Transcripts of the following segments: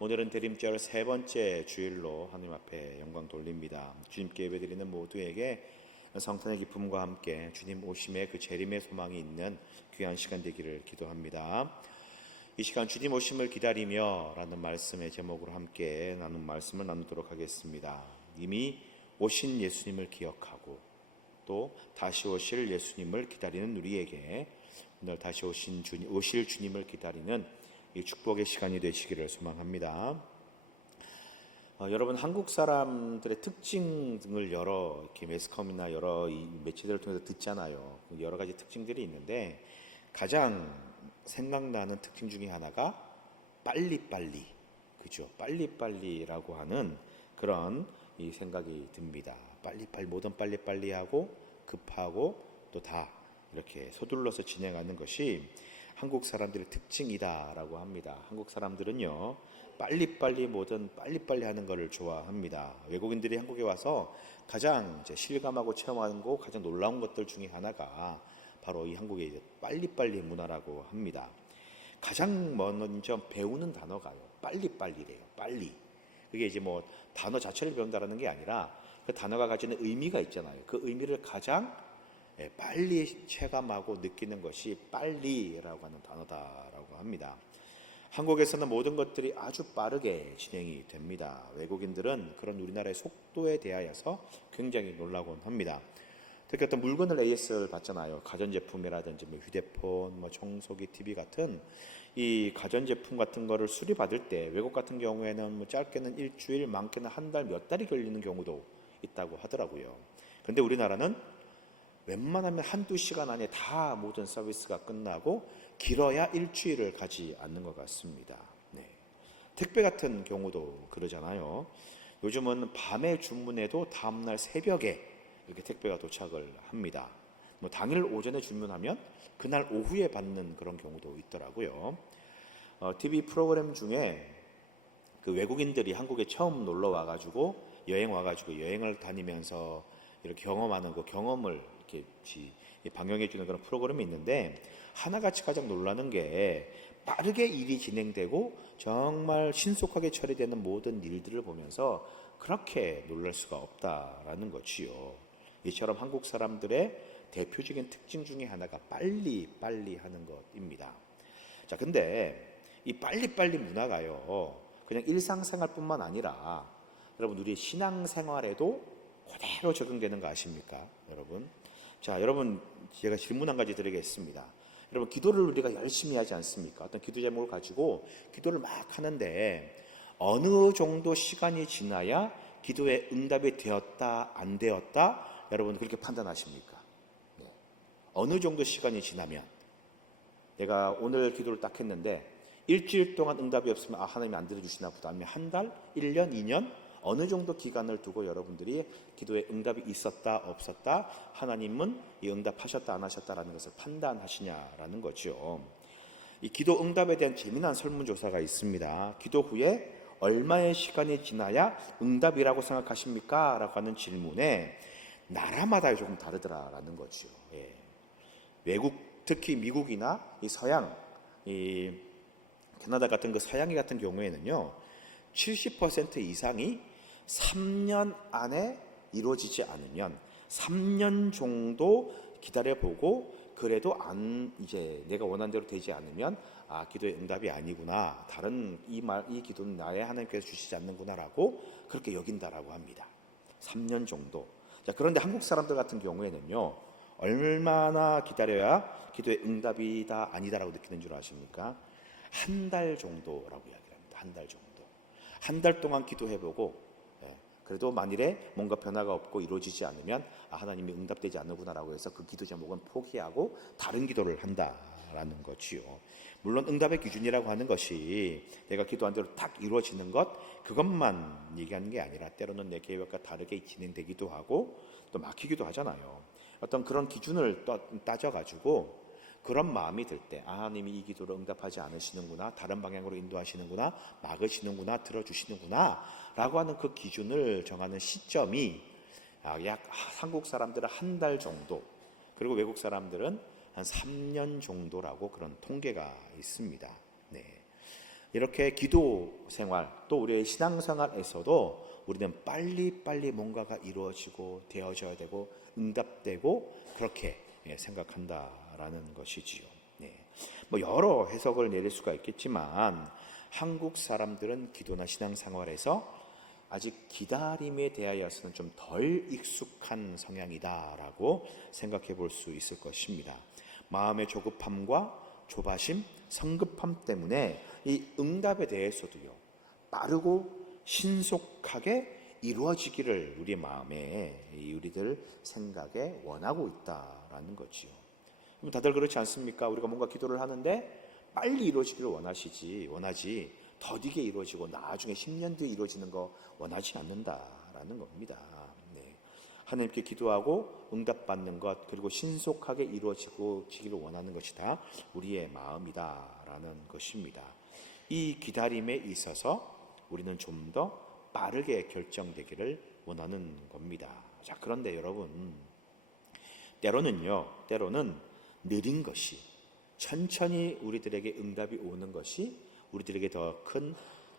오늘은 대림절 세 번째 주일로 하나님 앞에 영광 돌립니다. 주님께 예배드리는 모두에게 성탄의 기쁨과 함께 주님 오심의 그 재림의 소망이 있는 귀한 시간 되기를 기도합니다. 이 시간 주님 오심을 기다리며 라는 말씀의 제목으로 함께 말씀을 나누도록 하겠습니다. 이미 오신 예수님을 기억하고 또 다시 오실 예수님을 기다리는 우리에게 오늘 다시 오실 주님을 기다리는 이 축복의 시간이 되시기를 소망합니다. 여러분, 한국 사람들의 특징을 여러 이렇게 매스컴이나 여러 이 매체들을 통해서 듣잖아요. 여러 가지 특징들이 있는데 가장 생각나는 특징 중에 하나가 빨리빨리, 그죠? 빨리빨리라고 하는 그런 이 생각이 듭니다. 빨리빨리, 뭐든 빨리빨리 하고 급하고 또 다 이렇게 서둘러서 진행하는 것이 한국 사람들의 특징이다라고 합니다. 한국 사람들은요, 빨리빨리 뭐든 빨리빨리 하는 것을 좋아합니다. 외국인들이 한국에 와서 가장 실감하고 체험하는 거, 가장 놀라운 것들 중에 하나가 바로 이 한국의 빨리빨리 문화라고 합니다. 가장 먼저 배우는 단어가요, 빨리빨리래요. 빨리. 그게 이제 뭐 단어 자체를 배운다는 게 아니라 그 단어가 가지는 의미가 있잖아요. 그 의미를 가장 빨리 체감하고 느끼는 것이 빨리라고 하는 단어다라고 합니다. 한국에서는 모든 것들이 아주 빠르게 진행이 됩니다. 외국인들은 그런 우리나라의 속도에 대하여서 굉장히 놀라곤 합니다. 특히 어떤 물건을 AS를 받잖아요. 가전제품이라든지 뭐 휴대폰, 뭐 청소기, TV 같은 이 가전제품 같은 거를 수리받을 때 외국 같은 경우에는 뭐 짧게는 일주일, 많게는 한 달, 몇 달이 걸리는 경우도 있다고 하더라고요. 그런데 우리나라는 웬만하면 한두 시간 안에 다 모든 서비스가 끝나고 길어야 일주일을 가지 않는 것 같습니다. 네. 택배 같은 경우도 그러잖아요. 요즘은 밤에 주문해도 다음날 새벽에 이렇게 택배가 도착을 합니다. 뭐 당일 오전에 주문하면 그날 오후에 받는 그런 경우도 있더라고요. TV 프로그램 중에 그 외국인들이 한국에 처음 놀러 와가지고 여행을 다니면서 이렇게 경험하는 그 경험을 이렇게 방영해 주는 그런 프로그램이 있는데 하나같이 가장 놀라는 게 빠르게 일이 진행되고 정말 신속하게 처리되는 모든 일들을 보면서 그렇게 놀랄 수가 없다라는 것이요. 이처럼 한국 사람들의 대표적인 특징 중에 하나가 빨리 하는 것입니다. 자, 근데 이 빨리 문화가요, 그냥 일상생활뿐만 아니라 여러분 우리 신앙생활에도 그대로 적용되는 거 아십니까, 여러분? 자, 여러분 제가 질문 한 가지 드리겠습니다. 여러분, 기도를 우리가 열심히 하지 않습니까? 어떤 기도 제목을 가지고 기도를 막 하는데 어느 정도 시간이 지나야 기도에 응답이 되었다, 안 되었다, 여러분 그렇게 판단하십니까? 네. 어느 정도 시간이 지나면, 내가 오늘 기도를 딱 했는데 일주일 동안 응답이 없으면 하나님이 안 들어주시나 보다, 아니면 한 달, 1년, 2년 어느 정도 기간을 두고 여러분들이 기도에 응답이 있었다 없었다, 하나님은 이 응답하셨다 안 하셨다라는 것을 판단하시냐라는 거죠. 이 기도 응답에 대한 재미난 설문조사가 있습니다. 기도 후에 얼마의 시간이 지나야 응답이라고 생각하십니까? 라고 하는 질문에 나라마다 조금 다르더라라는 거죠. 예. 외국, 특히 미국이나 이 서양, 이 캐나다 같은 그 서양이 같은 경우에는요, 70% 이상이 3년 안에 이루어지지 않으면 3년 정도 기다려보고 그래도 이제 내가 원하는 대로 되지 않으면 기도의 응답이 아니구나, 다른 이 기도는 나의 하나님께서 주시지 않는구나라고 그렇게 여긴다라고 합니다. 3년 정도. 자, 그런데 한국 사람들 같은 경우에는요, 얼마나 기다려야 기도의 응답이다 아니다라고 느끼는 줄 아십니까? 한 달 정도라고 이야기합니다. 한 달 정도. 한 달 동안 기도해보고 그래도 만일에 뭔가 변화가 없고 이루어지지 않으면 하나님이 응답되지 않는구나라고 해서 그 기도 제목은 포기하고 다른 기도를 한다라는 거지요. 물론 응답의 기준이라고 하는 것이 내가 기도한 대로 딱 이루어지는 것, 그것만 얘기하는 게 아니라 때로는 내 계획과 다르게 진행되기도 하고 또 막히기도 하잖아요. 어떤 그런 기준을 따져가지고 그런 마음이 들 때 하나님이 이 기도를 응답하지 않으시는구나, 다른 방향으로 인도하시는구나, 막으시는구나, 들어주시는구나 라고 하는 그 기준을 정하는 시점이 약 한국 사람들은 한 달 정도, 그리고 외국 사람들은 한 3년 정도라고 그런 통계가 있습니다. 네. 이렇게 기도 생활 또 우리의 신앙생활에서도 우리는 빨리빨리 뭔가가 이루어지고 되어져야 되고 응답되고 그렇게 생각한다라는 것이지요. 뭐 여러 해석을 내릴 수가 있겠지만 한국 사람들은 기도나 신앙생활에서 아직 기다림에 대하여서는 좀 덜 익숙한 성향이다라고 생각해 볼 수 있을 것입니다. 마음의 조급함과 조바심, 성급함 때문에 이 응답에 대해서도요, 빠르고 신속하게 이루어지기를 우리 마음에, 우리들 생각에 원하고 있다라는 거지요. 다들 그렇지 않습니까? 우리가 뭔가 기도를 하는데 빨리 이루어지기를 원하지 더디게 이루어지고 나중에 10년 뒤에 이루어지는 거 원하지 않는다라는 겁니다. 하나님께 기도하고 응답받는 것 그리고 신속하게 이루어지기를 원하는 것이 다 우리의 마음이다라는 것입니다. 이 기다림에 있어서 우리는 좀 더 빠르게 결정되기를 원하는 겁니다. 자, 그런데 여러분, 때로는 느린 것이, 천천히 우리들에게 응답이 오는 것이 우리들에게 더 큰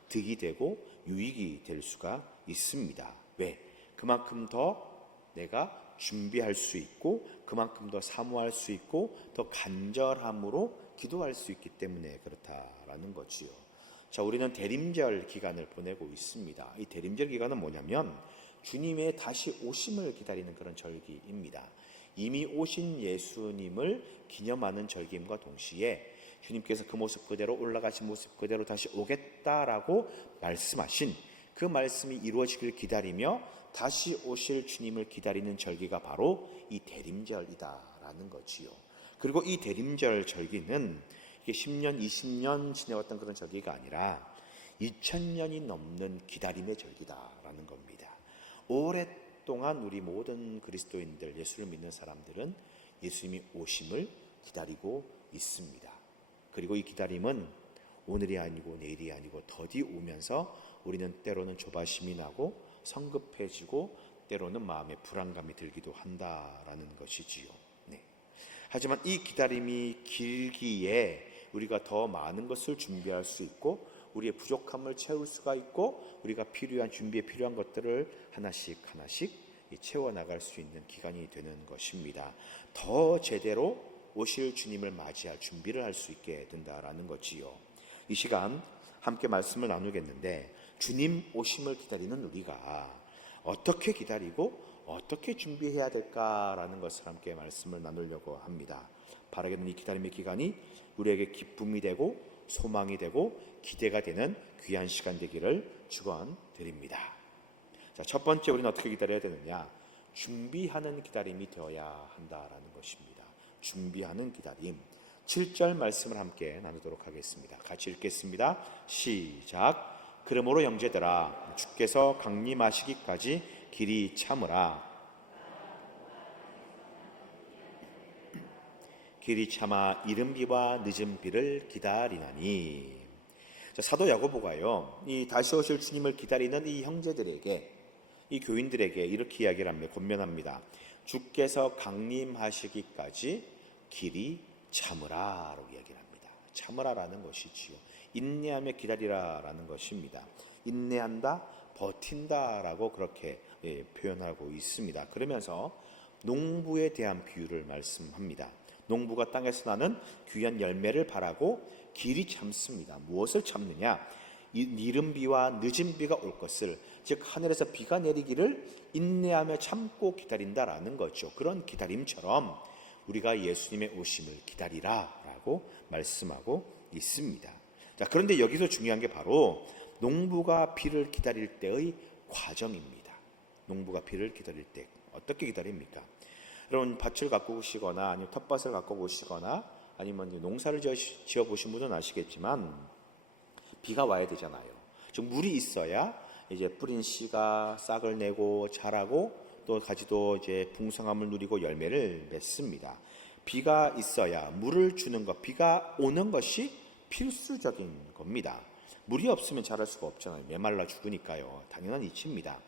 득이 되고 유익이 될 수가 있습니다. 왜? 그만큼 더 내가 준비할 수 있고 그만큼 더 사모할 수 있고 더 간절함으로 기도할 수 있기 때문에 그렇다라는 거지요. 자, 우리는 대림절 기간을 보내고 있습니다. 이 대림절 기간은 뭐냐면 주님의 다시 오심을 기다리는 그런 절기입니다. 이미 오신 예수님을 기념하는 절기임과 동시에 주님께서 그 모습 그대로 올라가신 모습 그대로 다시 오겠다라고 말씀하신 그 말씀이 이루어지기를 기다리며 다시 오실 주님을 기다리는 절기가 바로 이 대림절이다라는 거지요. 그리고 이 대림절 절기는 이게 10년, 20년 지내왔던 그런 절기가 아니라 2000년이 넘는 기다림의 절기다라는 겁니다. 오랫동안 우리 모든 그리스도인들, 예수를 믿는 사람들은 예수님이 오심을 기다리고 있습니다. 그리고 이 기다림은 오늘이 아니고 내일이 아니고 더디 오면서 우리는 때로는 조바심이 나고 성급해지고 때로는 마음에 불안감이 들기도 한다라는 것이지요. 하지만 이 기다림이 길기에 우리가 더 많은 것을 준비할 수 있고 우리의 부족함을 채울 수가 있고 우리가 준비에 필요한 것들을 하나씩 채워나갈 수 있는 기간이 되는 것입니다. 더 제대로 오실 주님을 맞이할 준비를 할 수 있게 된다라는 거지요. 이 시간 함께 말씀을 나누겠는데 주님 오심을 기다리는 우리가 어떻게 기다리고 어떻게 준비해야 될까라는 것을 함께 말씀을 나누려고 합니다. 바라게는 이 기다림의 기간이 우리에게 기쁨이 되고 소망이 되고 기대가 되는 귀한 시간 되기를 축원드립니다. 자, 첫 번째 우리는 어떻게 기다려야 되느냐? 준비하는 기다림이 되어야 한다라는 것입니다. 준비하는 기다림. 7절 말씀을 함께 나누도록 하겠습니다. 같이 읽겠습니다. 시작. 그러므로 형제들아 주께서 강림하시기까지 길이 참으라. 길이 참아 이른 비와 늦은 비를 기다리나니. 자, 사도 야고보가요, 이 다시 오실 주님을 기다리는 이 형제들에게, 이 교인들에게 이렇게 이야기를 합니다. 권면합니다. 주께서 강림하시기까지 길이 참으라라고 이야기를 합니다. 참으라라는 것이지요. 인내하며 기다리라라는 것입니다. 인내한다, 버틴다라고 그렇게 표현하고 있습니다. 그러면서 농부에 대한 비유를 말씀합니다. 농부가 땅에서 나는 귀한 열매를 바라고 길이 참습니다. 무엇을 참느냐? 이른 비와 늦은 비가 올 것을, 즉 하늘에서 비가 내리기를 인내하며 참고 기다린다라는 거죠. 그런 기다림처럼 우리가 예수님의 오심을 기다리라라고 말씀하고 있습니다. 자, 그런데 여기서 중요한 게 바로 농부가 비를 기다릴 때의 과정입니다. 농부가 비를 기다릴 때 어떻게 기다립니까? 여러분, 밭을 갖고 오시거나 아니면 텃밭을 갖고 오시거나 아니면 농사를 지어 보신 분은 아시겠지만 비가 와야 되잖아요. 즉 물이 있어야 이제 뿌린 씨가 싹을 내고 자라고 또 가지도 이제 풍성함을 누리고 열매를 맺습니다. 비가 있어야 물을 주는 것, 비가 오는 것이 필수적인 겁니다. 물이 없으면 자랄 수가 없잖아요. 메말라 죽으니까요. 당연한 이치입니다.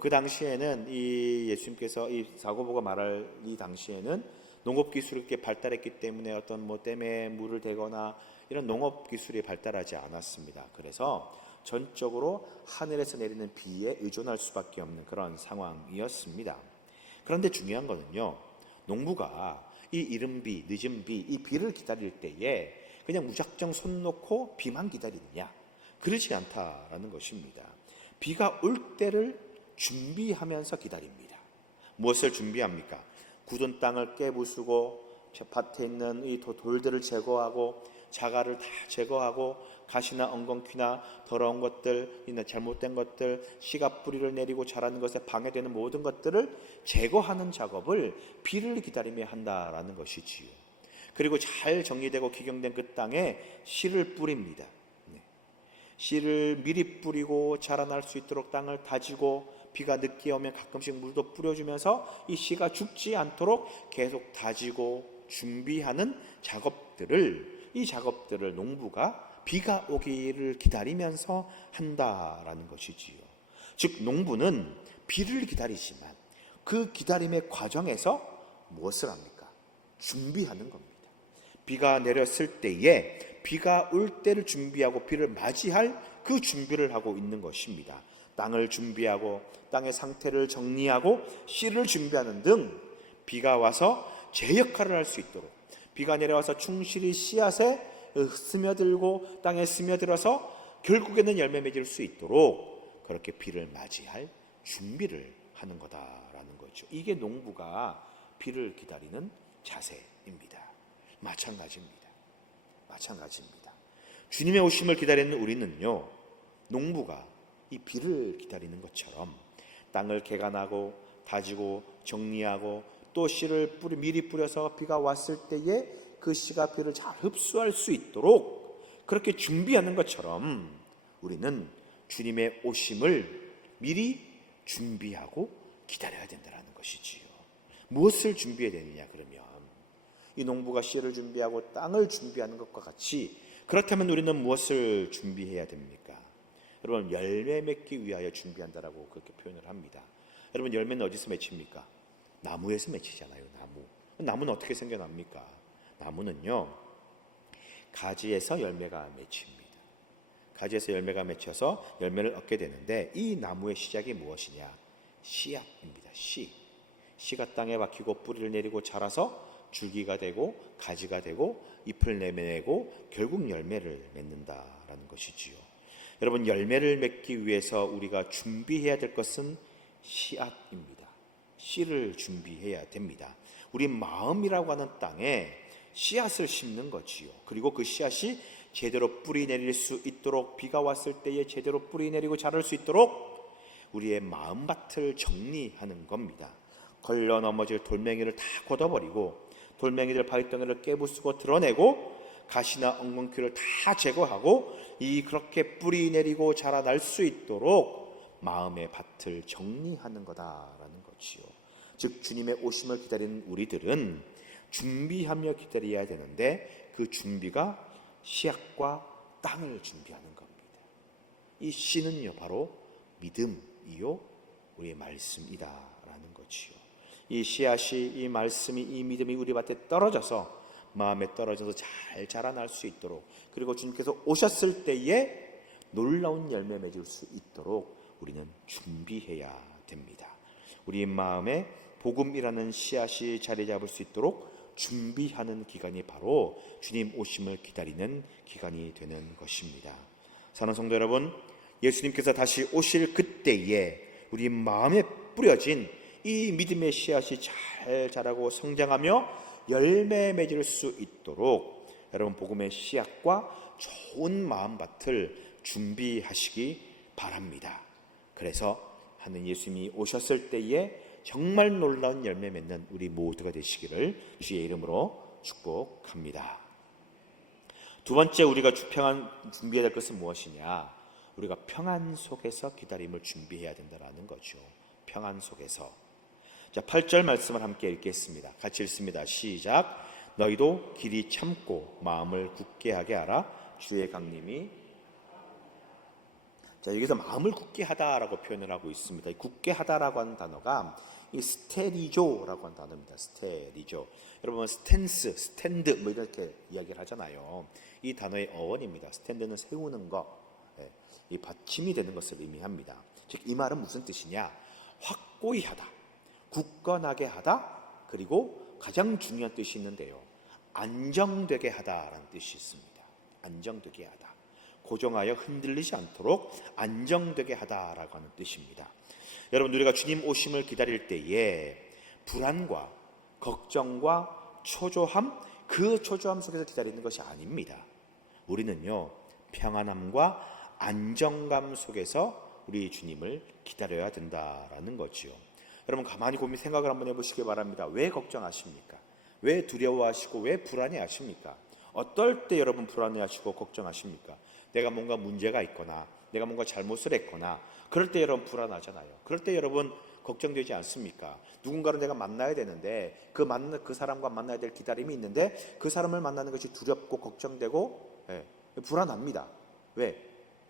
그 당시에는 이 예수님께서 이 사고보가 말할 이 당시에는 농업 기술이 이렇게 발달했기 때문에 어떤 댐에 물을 대거나 이런 농업 기술이 발달하지 않았습니다. 그래서 전적으로 하늘에서 내리는 비에 의존할 수밖에 없는 그런 상황이었습니다. 그런데 중요한 거는요, 농부가 이 이른 비, 늦은 비, 이 비를 기다릴 때에 그냥 무작정 손 놓고 비만 기다리느냐, 그러지 않다라는 것입니다. 비가 올 때를 준비하면서 기다립니다. 무엇을 준비합니까? 굳은 땅을 깨부수고 밭에 있는 이 돌들을 제거하고 자갈을 다 제거하고 가시나 엉겅퀴나 더러운 것들, 잘못된 것들, 씨가 뿌리를 내리고 자라는 것에 방해되는 모든 것들을 제거하는 작업을 비를 기다리며 한다라는 것이지요. 그리고 잘 정리되고 기경된 그 땅에 씨를 뿌립니다. 씨를 미리 뿌리고 자라날 수 있도록 땅을 다지고 비가 늦게 오면 가끔씩 물도 뿌려주면서 이 씨가 죽지 않도록 계속 다지고 준비하는 이 작업들을 농부가 비가 오기를 기다리면서 한다라는 것이지요. 즉 농부는 비를 기다리지만 그 기다림의 과정에서 무엇을 합니까? 준비하는 겁니다. 비가 내렸을 때에 비가 올 때를 준비하고 비를 맞이할 그 준비를 하고 있는 것입니다. 땅을 준비하고 땅의 상태를 정리하고 씨를 준비하는 등 비가 와서 제 역할을 할 수 있도록, 비가 내려와서 충실히 씨앗에 스며들고 땅에 스며들어서 결국에는 열매 맺을 수 있도록 그렇게 비를 맞이할 준비를 하는 거다라는 거죠. 이게 농부가 비를 기다리는 자세입니다. 마찬가지입니다. 주님의 오심을 기다리는 우리는요, 농부가 이 비를 기다리는 것처럼 땅을 개간하고 다지고 정리하고 또 씨를 미리 뿌려서 비가 왔을 때에 그 씨가 비를 잘 흡수할 수 있도록 그렇게 준비하는 것처럼 우리는 주님의 오심을 미리 준비하고 기다려야 된다는 것이지요. 무엇을 준비해야 되느냐 그러면 이 농부가 씨를 준비하고 땅을 준비하는 것과 같이, 그렇다면 우리는 무엇을 준비해야 됩니까? 여러분, 열매 맺기 위하여 준비한다라고 그렇게 표현을 합니다. 여러분, 열매는 어디서 맺힙니까? 나무에서 맺히잖아요. 나무는 어떻게 생겨납니까? 나무는요, 가지에서 열매가 맺힙니다. 가지에서 열매가 맺혀서 열매를 얻게 되는데, 이 나무의 시작이 무엇이냐? 씨앗입니다. 씨가 땅에 박히고 뿌리를 내리고 자라서 줄기가 되고 가지가 되고 잎을 내매고 결국 열매를 맺는다라는 것이지요. 여러분, 열매를 맺기 위해서 우리가 준비해야 될 것은 씨앗입니다. 씨를 준비해야 됩니다. 우리 마음이라고 하는 땅에 씨앗을 심는 거지요. 그리고 그 씨앗이 제대로 뿌리 내릴 수 있도록, 비가 왔을 때에 제대로 뿌리 내리고 자랄 수 있도록 우리의 마음밭을 정리하는 겁니다. 걸려 넘어질 돌멩이를 다 걷어버리고 돌멩이들 바위덩이를 깨부수고 드러내고 가시나 엉겅퀴를 다 제거하고 그렇게 뿌리 내리고 자라날 수 있도록 마음의 밭을 정리하는 거다라는 거지요. 즉 주님의 오심을 기다리는 우리들은 준비하며 기다려야 되는데 그 준비가 씨앗과 땅을 준비하는 겁니다. 이 씨는요 바로 믿음이요 우리의 말씀이다라는 거지요. 이 씨앗이, 이 말씀이, 이 믿음이 우리 밭에 떨어져서 마음에 떨어져서 잘 자라날 수 있도록, 그리고 주님께서 오셨을 때에 놀라운 열매 맺을 수 있도록 우리는 준비해야 됩니다. 우리 마음에 복음이라는 씨앗이 자리 잡을 수 있도록 준비하는 기간이 바로 주님 오심을 기다리는 기간이 되는 것입니다. 사랑하는 성도 여러분, 예수님께서 다시 오실 그때에 우리 마음에 뿌려진 이 믿음의 씨앗이 잘 자라고 성장하며 열매 맺을 수 있도록 여러분 복음의 씨앗과 좋은 마음밭을 준비하시기 바랍니다. 그래서 하는 예수님이 오셨을 때에 정말 놀라운 열매 맺는 우리 모두가 되시기를 주의 이름으로 축복합니다. 두 번째, 우리가 준비해야 될 것은 무엇이냐? 우리가 평안 속에서 기다림을 준비해야 된다는 거죠. 평안 속에서. 자, 8절 말씀을 함께 읽겠습니다. 같이 읽습니다. 시작. 너희도 길이 참고 마음을 굳게 하게 하라. 주의 강림이. 자, 여기서 마음을 굳게 하다라고 표현을 하고 있습니다. 굳게 하다라고 하는 단어가 이 스테리조라고 하는 단어입니다. 스테리조. 여러분 스탠스, 스탠드 뭐 이렇게 이야기를 하잖아요. 이 단어의 어원입니다. 스탠드는 세우는 것, 이 받침이 되는 것을 의미합니다. 즉 이 말은 무슨 뜻이냐? 확고히 하다, 굳건하게 하다, 그리고 가장 중요한 뜻이 있는데요, 안정되게 하다라는 뜻이 있습니다. 안정되게 하다, 고정하여 흔들리지 않도록 안정되게 하다라고 하는 뜻입니다. 여러분, 우리가 주님 오심을 기다릴 때에 불안과 걱정과 초조함, 그 초조함 속에서 기다리는 것이 아닙니다. 우리는요, 평안함과 안정감 속에서 우리 주님을 기다려야 된다라는 거지요. 여러분, 가만히 생각을 한번 해보시기 바랍니다. 왜 걱정하십니까? 왜 두려워하시고 왜 불안해하십니까? 어떨 때 여러분 불안해하시고 걱정하십니까? 내가 뭔가 문제가 있거나 내가 뭔가 잘못을 했거나 그럴 때 여러분 불안하잖아요. 그럴 때 여러분 걱정되지 않습니까? 누군가를 내가 만나야 되는데 그 사람과 만나야 될 기다림이 있는데 그 사람을 만나는 것이 두렵고 걱정되고 불안합니다. 왜?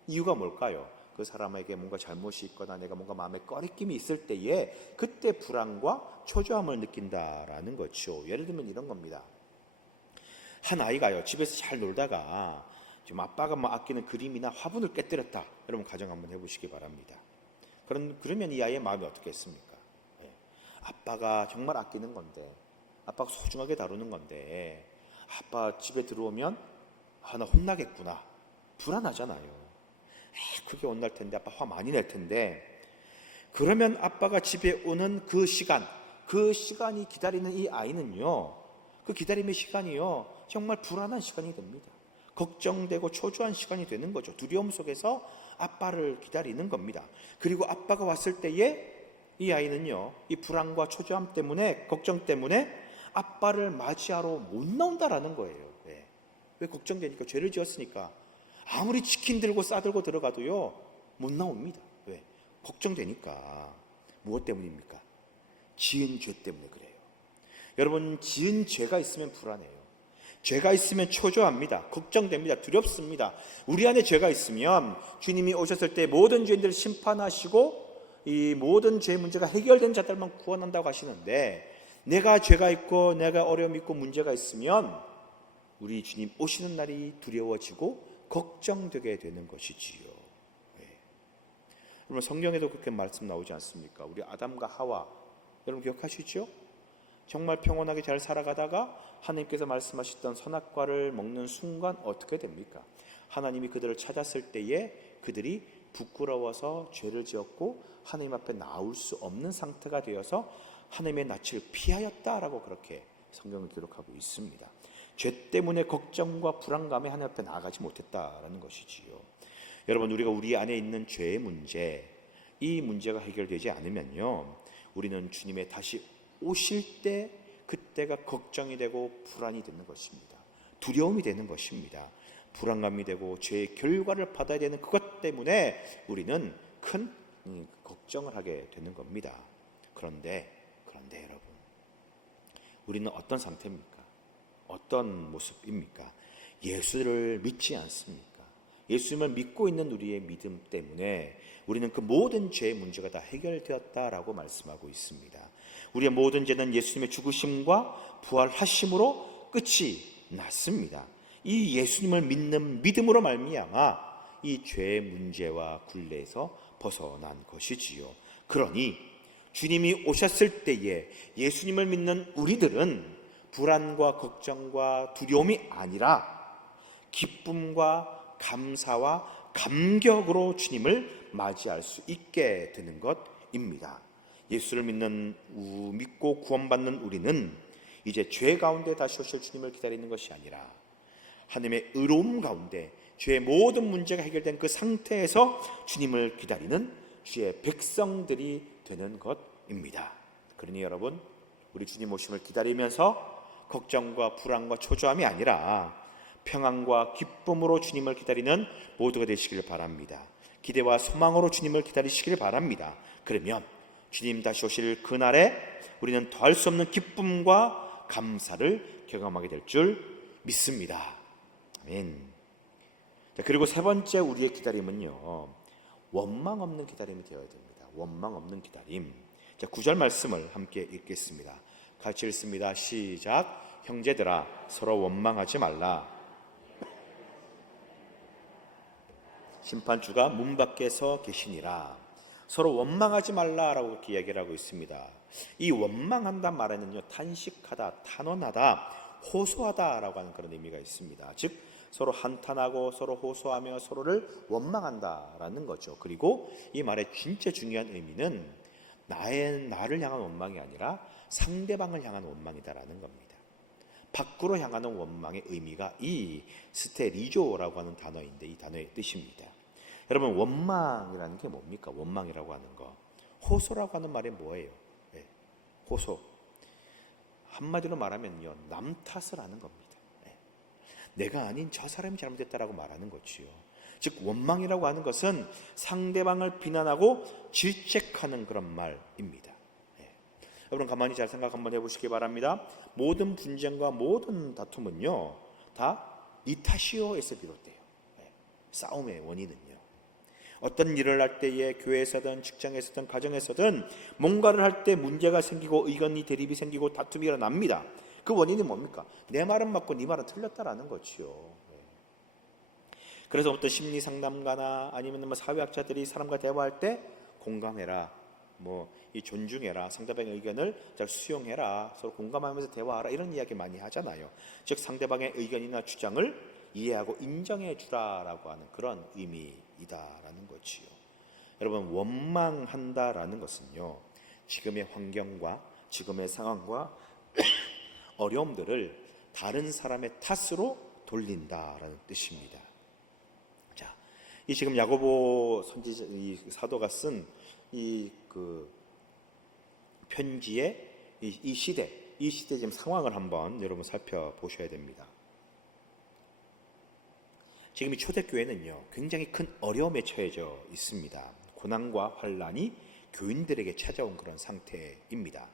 이유가 뭘까요? 그 사람에게 뭔가 잘못이 있거나 내가 뭔가 마음에 꺼리낌이 있을 때에 그때 불안과 초조함을 느낀다라는 거죠. 예를 들면 이런 겁니다. 한 아이가요, 집에서 잘 놀다가 지금 아빠가 아끼는 그림이나 화분을 깨뜨렸다. 여러분 가정 한번 해보시기 바랍니다. 그러면 이 아이의 마음이 어떻겠습니까? 아빠가 정말 아끼는 건데, 아빠가 소중하게 다루는 건데, 아빠 집에 들어오면 나 혼나겠구나. 불안하잖아요. 크게 혼날 텐데, 아빠 화 많이 낼 텐데. 그러면 아빠가 집에 오는 그 시간이 기다리는 이 아이는요, 그 기다림의 시간이요, 정말 불안한 시간이 됩니다. 걱정되고 초조한 시간이 되는 거죠. 두려움 속에서 아빠를 기다리는 겁니다. 그리고 아빠가 왔을 때에 이 아이는요, 이 불안과 초조함 때문에, 걱정 때문에 아빠를 맞이하러 못 나온다라는 거예요. 왜 걱정되니까, 죄를 지었으니까 아무리 치킨 들고 싸들고 들어가도요 못 나옵니다. 왜? 걱정되니까. 무엇 때문입니까? 지은 죄 때문에 그래요. 여러분, 지은 죄가 있으면 불안해요. 죄가 있으면 초조합니다. 걱정됩니다. 두렵습니다. 우리 안에 죄가 있으면 주님이 오셨을 때 모든 죄인들을 심판하시고 이 모든 죄 문제가 해결된 자들만 구원한다고 하시는데, 내가 죄가 있고 내가 어려움이 있고 문제가 있으면 우리 주님 오시는 날이 두려워지고 걱정되게 되는 것이지요. 여러분, 성경에도 그렇게 말씀 나오지 않습니까? 우리 아담과 하와, 여러분 기억하시죠? 정말 평온하게 잘 살아가다가 하나님께서 말씀하셨던 선악과를 먹는 순간 어떻게 됩니까? 하나님이 그들을 찾았을 때에 그들이 부끄러워서 죄를 지었고 하나님 앞에 나올 수 없는 상태가 되어서 하나님의 낯을 피하였다라고 그렇게 성경을 기록하고 있습니다. 죄 때문에 걱정과 불안감에 하나님 앞에 나아가지 못했다라는 것이지요. 여러분, 우리가 우리 안에 있는 죄의 문제, 이 문제가 해결되지 않으면요, 우리는 주님의 다시 오실 때 그때가 걱정이 되고 불안이 되는 것입니다. 두려움이 되는 것입니다. 불안감이 되고 죄의 결과를 받아야 되는 그것 때문에 우리는 큰 걱정을 하게 되는 겁니다. 그런데 여러분, 우리는 어떤 상태입니까? 어떤 모습입니까? 예수를 믿지 않습니까? 예수님을 믿고 있는 우리의 믿음 때문에 우리는 그 모든 죄의 문제가 다 해결되었다라고 말씀하고 있습니다. 우리의 모든 죄는 예수님의 죽으심과 부활하심으로 끝이 났습니다. 이 예수님을 믿는 믿음으로 말미암아 이 죄의 문제와 굴레에서 벗어난 것이지요. 그러니 주님이 오셨을 때에 예수님을 믿는 우리들은 불안과 걱정과 두려움이 아니라 기쁨과 감사와 감격으로 주님을 맞이할 수 있게 되는 것입니다. 예수를 믿고 구원받는 우리는 이제 죄 가운데 다시 오실 주님을 기다리는 것이 아니라 하나님의 의로움 가운데 죄의 모든 문제가 해결된 그 상태에서 주님을 기다리는 주의 백성들이 되는 것입니다. 그러니 여러분, 우리 주님 오심을 기다리면서 걱정과 불안과 초조함이 아니라 평안과 기쁨으로 주님을 기다리는 모두가 되시길 바랍니다. 기대와 소망으로 주님을 기다리시길 바랍니다. 그러면 주님 다시 오실 그날에 우리는 더할 수 없는 기쁨과 감사를 경험하게 될 줄 믿습니다. 아멘. 그리고 세 번째 우리의 기다림은요, 원망 없는 기다림이 되어야 됩니다. 원망 없는 기다림. 자, 9절 말씀을 함께 읽겠습니다. 같이 읽습니다. 시작. 형제들아 서로 원망하지 말라. 심판주가 문 밖에서 계시니라. 서로 원망하지 말라라고 이렇게 이야기를 하고 있습니다. 이 원망한다 말에는요, 탄식하다, 탄원하다, 호소하다라고 하는 그런 의미가 있습니다. 즉 서로 한탄하고 서로 호소하며 서로를 원망한다라는 거죠. 그리고 이 말의 진짜 중요한 의미는 나를 향한 원망이 아니라 상대방을 향한 원망이다라는 겁니다. 밖으로 향하는 원망의 의미가 이 스테리조라고 하는 단어인데, 이 단어의 뜻입니다. 여러분, 원망이라는 게 뭡니까? 원망이라고 하는 거, 호소라고 하는 말이 뭐예요? 네, 호소. 한마디로 말하면요, 남 탓을 하는 겁니다. 네, 내가 아닌 저 사람이 잘못했다라고 말하는 거지요. 즉 원망이라고 하는 것은 상대방을 비난하고 질책하는 그런 말입니다. 네. 여러분 가만히 잘 생각 한번 해보시기 바랍니다. 모든 분쟁과 모든 다툼은요, 다 네 탓이요에서 비롯돼요. 네. 싸움의 원인은요, 어떤 일을 할 때에 교회에서든 직장에서든 가정에서든 뭔가를 할 때 문제가 생기고 의견이 대립이 생기고 다툼이 일어납니다. 그 원인이 뭡니까? 내 말은 맞고 네 말은 틀렸다라는 거지요. 그래서 어떤 심리 상담가나 아니면 뭐 사회학자들이 사람과 대화할 때 공감해라, 이 존중해라, 상대방의 의견을 잘 수용해라, 서로 공감하면서 대화하라, 이런 이야기 많이 하잖아요. 즉 상대방의 의견이나 주장을 이해하고 인정해 주라라고 하는 그런 의미이다라는 거지요. 여러분, 원망한다라는 것은요, 지금의 환경과 지금의 상황과 어려움들을 다른 사람의 탓으로 돌린다라는 뜻입니다. 자, 이 지금 야고보 선지자, 이 사도가 쓴 이 편지의 이 시대 지금 상황을 한번 여러분 살펴보셔야 됩니다. 지금 이 초대교회는요, 굉장히 큰 어려움에 처해져 있습니다. 고난과 환란이 교인들에게 찾아온 그런 상태입니다.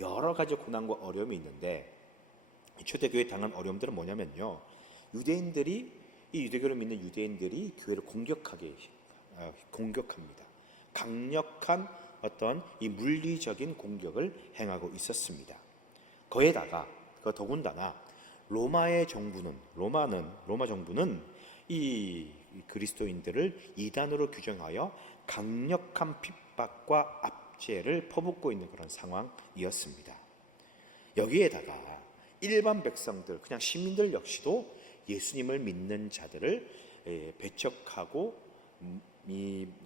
여러 가지 고난과 어려움이 있는데, 이 초대교회에 당한 어려움들은 뭐냐면요, 이 유대교를 믿는 유대인들이 교회를 공격합니다. 강력한 어떤 이 물리적인 공격을 행하고 있었습니다. 거기에다가 더군다나 로마 정부는 이 그리스도인들을 이단으로 규정하여 강력한 핍박과 압제를 퍼붓고 있는 그런 상황이었습니다. 여기에다가 일반 백성들, 그냥 시민들 역시도 예수님을 믿는 자들을 배척하고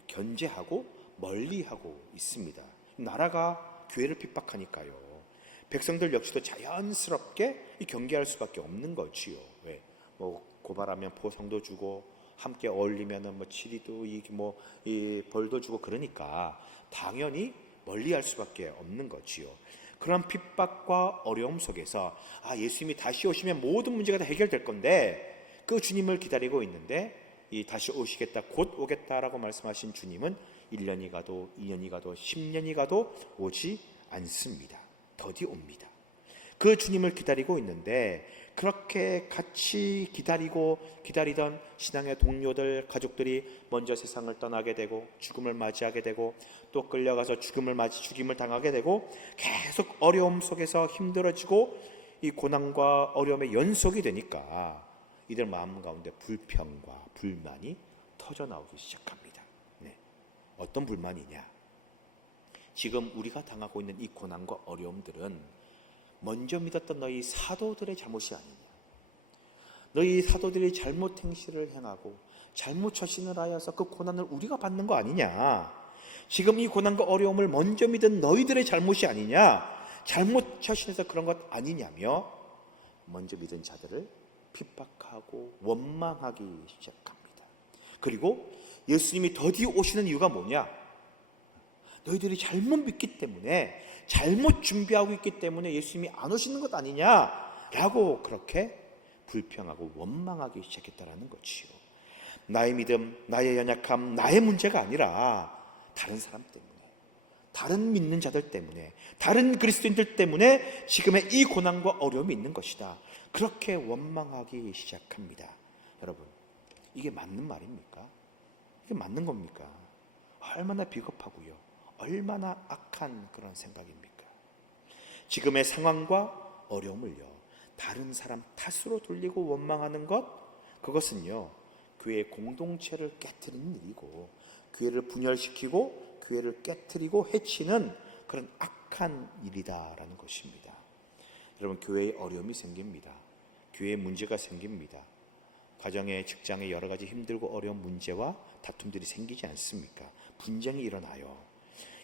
견제하고 멀리하고 있습니다. 나라가 교회를 핍박하니까요, 백성들 역시도 자연스럽게 경계할 수밖에 없는 거지요. 왜? 고발하면 포상도 주고, 함께 어울리면은 치리도 이 벌도 주고, 그러니까 당연히 멀리할 수밖에 없는 거지요. 그런 핍박과 어려움 속에서 예수님이 다시 오시면 모든 문제가 다 해결될 건데, 그 주님을 기다리고 있는데, 이 다시 오시겠다, 곧 오겠다라고 말씀하신 주님은 1년이 가도 2년이 가도 10년이 가도 오지 않습니다. 더디 옵니다. 그 주님을 기다리고 있는데, 그렇게 같이 기다리던 신앙의 동료들, 가족들이 먼저 세상을 떠나게 되고 죽음을 맞이하게 되고, 또 끌려가서 죽임을 당하게 되고, 계속 어려움 속에서 힘들어지고 이 고난과 어려움의 연속이 되니까 이들 마음 가운데 불평과 불만이 터져나오기 시작합니다. 네. 어떤 불만이냐? 지금 우리가 당하고 있는 이 고난과 어려움들은 먼저 믿었던 너희 사도들의 잘못이 아니냐, 너희 사도들이 잘못 행실을 행하고 잘못 처신을 하여서 그 고난을 우리가 받는 거 아니냐, 지금 이 고난과 어려움을 먼저 믿은 너희들의 잘못이 아니냐, 잘못 처신해서 그런 것 아니냐며 먼저 믿은 자들을 핍박하고 원망하기 시작합니다. 그리고 예수님이 더디 오시는 이유가 뭐냐? 너희들이 잘못 믿기 때문에, 잘못 준비하고 있기 때문에 예수님이 안 오시는 것 아니냐라고 그렇게 불평하고 원망하기 시작했다라는 거지요. 나의 믿음, 나의 연약함, 나의 문제가 아니라 다른 사람 때문에, 다른 믿는 자들 때문에, 다른 그리스도인들 때문에 지금의 이 고난과 어려움이 있는 것이다, 그렇게 원망하기 시작합니다. 여러분, 이게 맞는 말입니까? 이게 맞는 겁니까? 얼마나 비겁하고요, 얼마나 악한 그런 생각입니까? 지금의 상황과 어려움을요, 다른 사람 탓으로 돌리고 원망하는 것, 그것은요, 교회 공동체를 깨트리는 일이고, 교회를 분열시키고 교회를 깨트리고 해치는 그런 악한 일이다라는 것입니다. 여러분, 교회에 어려움이 생깁니다. 교회에 문제가 생깁니다. 가정에, 직장에 여러 가지 힘들고 어려운 문제와 다툼들이 생기지 않습니까? 분쟁이 일어나요.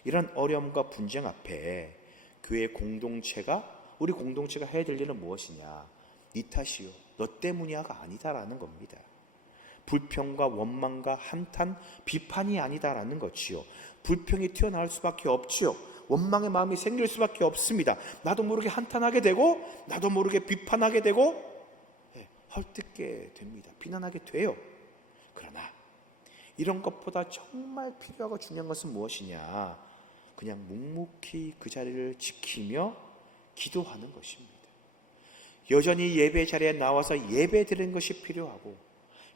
이런 어려움과 분쟁 앞에 교회 공동체가, 우리 공동체가 해야 될 일은 무엇이냐? 네 탓이요, 너 때문이야가 아니다라는 겁니다. 불평과 원망과 한탄, 비판이 아니다라는 것이요, 불평이 튀어나올 수밖에 없지요. 원망의 마음이 생길 수밖에 없습니다. 나도 모르게 한탄하게 되고, 나도 모르게 비판하게 되고, 헐뜯게 됩니다. 비난하게 돼요. 그러나 이런 것보다 정말 필요하고 중요한 것은 무엇이냐? 그냥 묵묵히 그 자리를 지키며 기도하는 것입니다. 여전히 예배 자리에 나와서 예배 드리는 것이 필요하고,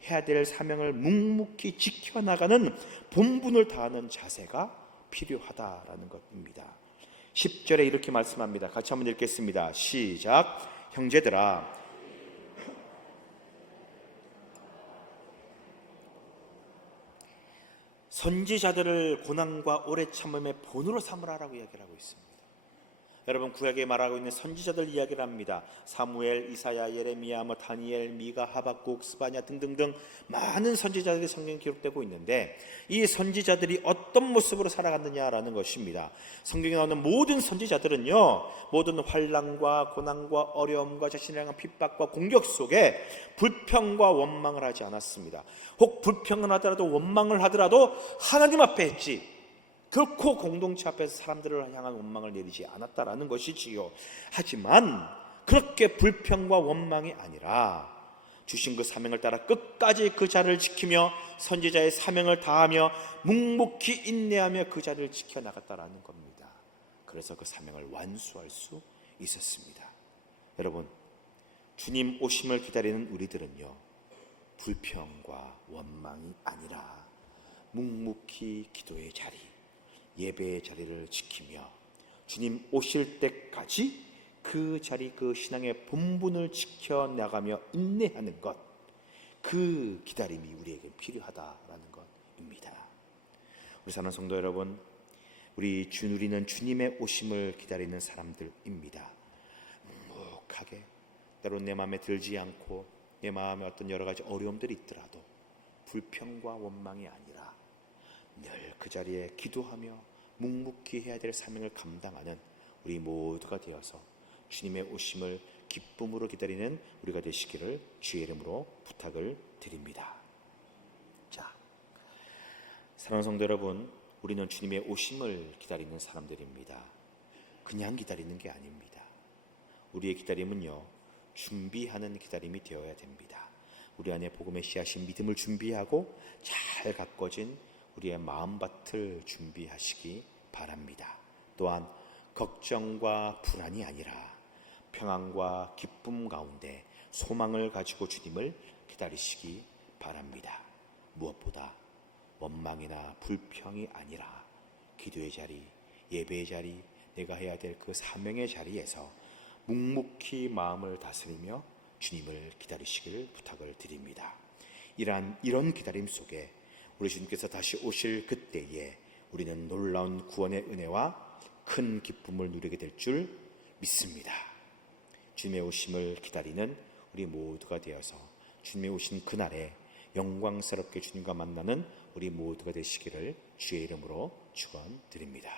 해야 될 사명을 묵묵히 지켜나가는 본분을 다하는 자세가 필요하다라는 것입니다. 10절에 이렇게 말씀합니다. 같이 한번 읽겠습니다. 시작. 형제들아, 선지자들을 고난과 오래 참음의 본으로 삼으라라고 이야기를 하고 있습니다. 여러분, 구약에 말하고 있는 선지자들 이야기를 합니다. 사무엘, 이사야, 예레미야, 다니엘, 미가, 하박국, 스바냐 등등등 많은 선지자들이 성경에 기록되고 있는데, 이 선지자들이 어떤 모습으로 살아갔느냐라는 것입니다. 성경에 나오는 모든 선지자들은요, 모든 환난과 고난과 어려움과 자신을 향한 핍박과 공격 속에 불평과 원망을 하지 않았습니다. 혹 불평을 하더라도 원망을 하더라도 하나님 앞에 했지, 결코 공동체 앞에서 사람들을 향한 원망을 내리지 않았다라는 것이지요. 하지만 그렇게 불평과 원망이 아니라 주신 그 사명을 따라 끝까지 그 자리를 지키며 선지자의 사명을 다하며 묵묵히 인내하며 그 자리를 지켜나갔다라는 겁니다. 그래서 그 사명을 완수할 수 있었습니다. 여러분, 주님 오심을 기다리는 우리들은요, 불평과 원망이 아니라 묵묵히 기도의 자리, 예배의 자리를 지키며 주님 오실 때까지 그 자리, 그 신앙의 본분을 지켜나가며 인내하는 것, 그 기다림이 우리에게 필요하다라는 것입니다. 우리 사랑하는 성도 여러분, 우리는 주님의 오심을 기다리는 사람들입니다. 묵묵하게, 때로는 내 마음에 들지 않고 내 마음에 어떤 여러 가지 어려움들이 있더라도 불평과 원망이 아니라 늘 그 자리에 기도하며 묵묵히 해야 될 사명을 감당하는 우리 모두가 되어서 주님의 오심을 기쁨으로 기다리는 우리가 되시기를 주의 이름으로 부탁을 드립니다. 자, 사랑하는 성도 여러분, 우리는 주님의 오심을 기다리는 사람들입니다. 그냥 기다리는 게 아닙니다. 우리의 기다림은요, 준비하는 기다림이 되어야 됩니다. 우리 안에 복음의 씨앗인 믿음을 준비하고 잘 가꿔진 우리의 마음밭을 준비하시기 바랍니다. 또한 걱정과 불안이 아니라 평안과 기쁨 가운데 소망을 가지고 주님을 기다리시기 바랍니다. 무엇보다 원망이나 불평이 아니라 기도의 자리, 예배의 자리, 내가 해야 될 그 사명의 자리에서 묵묵히 마음을 다스리며 주님을 기다리시길 부탁을 드립니다. 이런 기다림 속에 우리 주님께서 다시 오실 그때에 우리는 놀라운 구원의 은혜와 큰 기쁨을 누리게 될 줄 믿습니다. 주님의 오심을 기다리는 우리 모두가 되어서 주님의 오신 그날에 영광스럽게 주님과 만나는 우리 모두가 되시기를 주의 이름으로 축원드립니다.